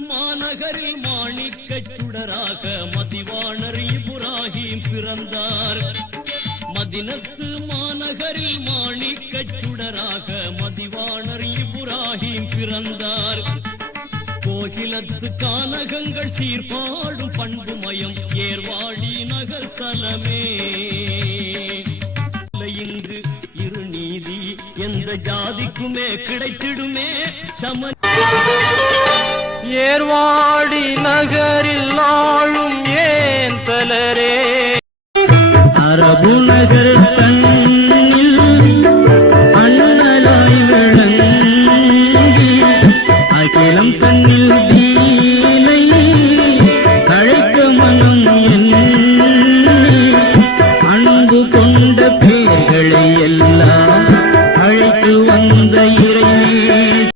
மாநகரில் மாணிக்கச் சுடராக மதிவாணர் இப்ராஹிம் பிறந்தார். மதினத்து மாநகரில் மாணிக்கச் சுடராக மதிவாணர் இப்ராஹிம் பிறந்தார். கோகிலத்து கானகங்கள் சீர்பாடும் பண்புமயம் ஏர்வாடி நகர் சலமே. இங்கு இருநீதி எந்த ஜாதிக்குமே கிடைத்திடுமே சம. ஏர்வாடி நகரில் ஆளும் ஏன் தலரே அரபு நகர் தன்னில் அண்ணலாய் விளங்கி அகிலம் தன்னில் தீனை கழைக்க மனம் என் அன்பு கொண்ட